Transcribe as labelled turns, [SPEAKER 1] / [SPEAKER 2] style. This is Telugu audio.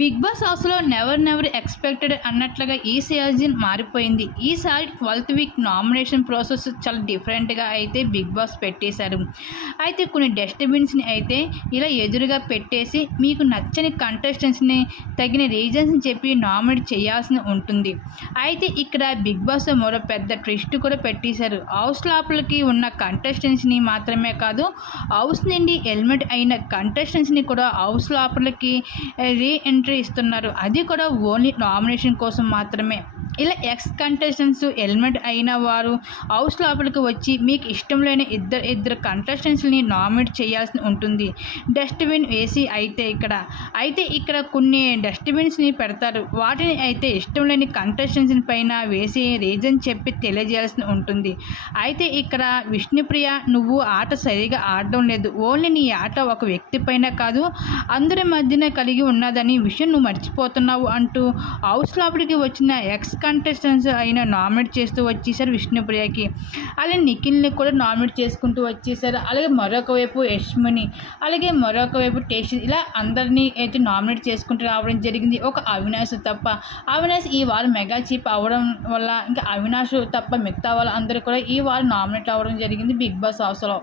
[SPEAKER 1] బిగ్ బాస్ హౌస్లో నెవర్ నెవర్ ఎక్స్పెక్టెడ్ అన్నట్లుగా ఈ సీజన్ మారిపోయింది. ఈసారి ట్వెల్త్ వీక్ నామినేషన్ ప్రాసెస్ చాలా డిఫరెంట్గా అయితే బిగ్ బాస్ పెట్టేశారు. అయితే కొన్ని డస్ట్బిన్స్ని అయితే ఇలా ఎదురుగా పెట్టేసి మీకు నచ్చని కంటెస్టెంట్స్ని తగిన రీజన్స్ని చెప్పి నామినేట్ చేయాల్సి ఉంటుంది. అయితే ఇక్కడ బిగ్ బాస్ మరో పెద్ద ట్విస్ట్ కూడా పెట్టేశారు. హౌస్ లోపలికి ఉన్న కంటెస్టెంట్స్ని మాత్రమే కాదు హౌస్ నుండి హెల్మెట్ అయిన కంటెస్టెంట్స్ని కూడా హౌస్ లోపలికి రీ ఎంట్రీ ఇస్తున్నారు. అది కూడా ఓన్లీ నామినేషన్ కోసం మాత్రమే. ఇలా ఎక్స్ కంటెస్టెంట్స్ ఎలిమెంట్ అయిన వారు హౌస్ లోపలికి వచ్చి మీకు ఇష్టం లేని ఇద్దరు ఇద్దరు కంటెస్టెంట్స్ని నామినేట్ చేయాల్సి ఉంటుంది. డస్ట్బిన్ వేసి అయితే ఇక్కడ అయితే ఇక్కడ కొన్ని డస్ట్బిన్స్ని పెడతారు. వాటిని అయితే ఇష్టం లేని కంటెస్టెంట్స్ పైన వేసి రీజన్ చెప్పి తెలియజేయాల్సి ఉంటుంది. అయితే ఇక్కడ విష్ణుప్రియ నువ్వు ఆట సరిగా ఆడడం లేదు. ఓన్లీ నీ ఆట ఒక వ్యక్తి పైన కాదు. అందరి మధ్యన కలిగి ఉన్నదని విషయం నువ్వు మర్చిపోతున్నావు అంటూ హౌస్ లోపలికి వచ్చిన ఎక్స్ కంటెస్టెంట్స్ అయిన నామినేట్ చేస్తూ వచ్చేసారు విష్ణుప్రియకి. అలాగే నిఖిల్ని కూడా నామినేట్ చేసుకుంటూ వచ్చేసారు. అలాగే మరొక వైపు యష్మని అలాగే మరొక వైపు టేస్ట్ ఇలా అందరినీ అయితే నామినేట్ చేసుకుంటూ రావడం జరిగింది. ఒక అవినాష్ తప్ప. అవినాష్ ఈ వారం మెగా చీప్ అవ్వడం వల్ల ఇంకా అవినాష్ తప్ప మిగతా వాళ్ళందరూ కూడా ఈ వారం నామినేట్ అవ్వడం జరిగింది బిగ్ బాస్ హౌస్లో.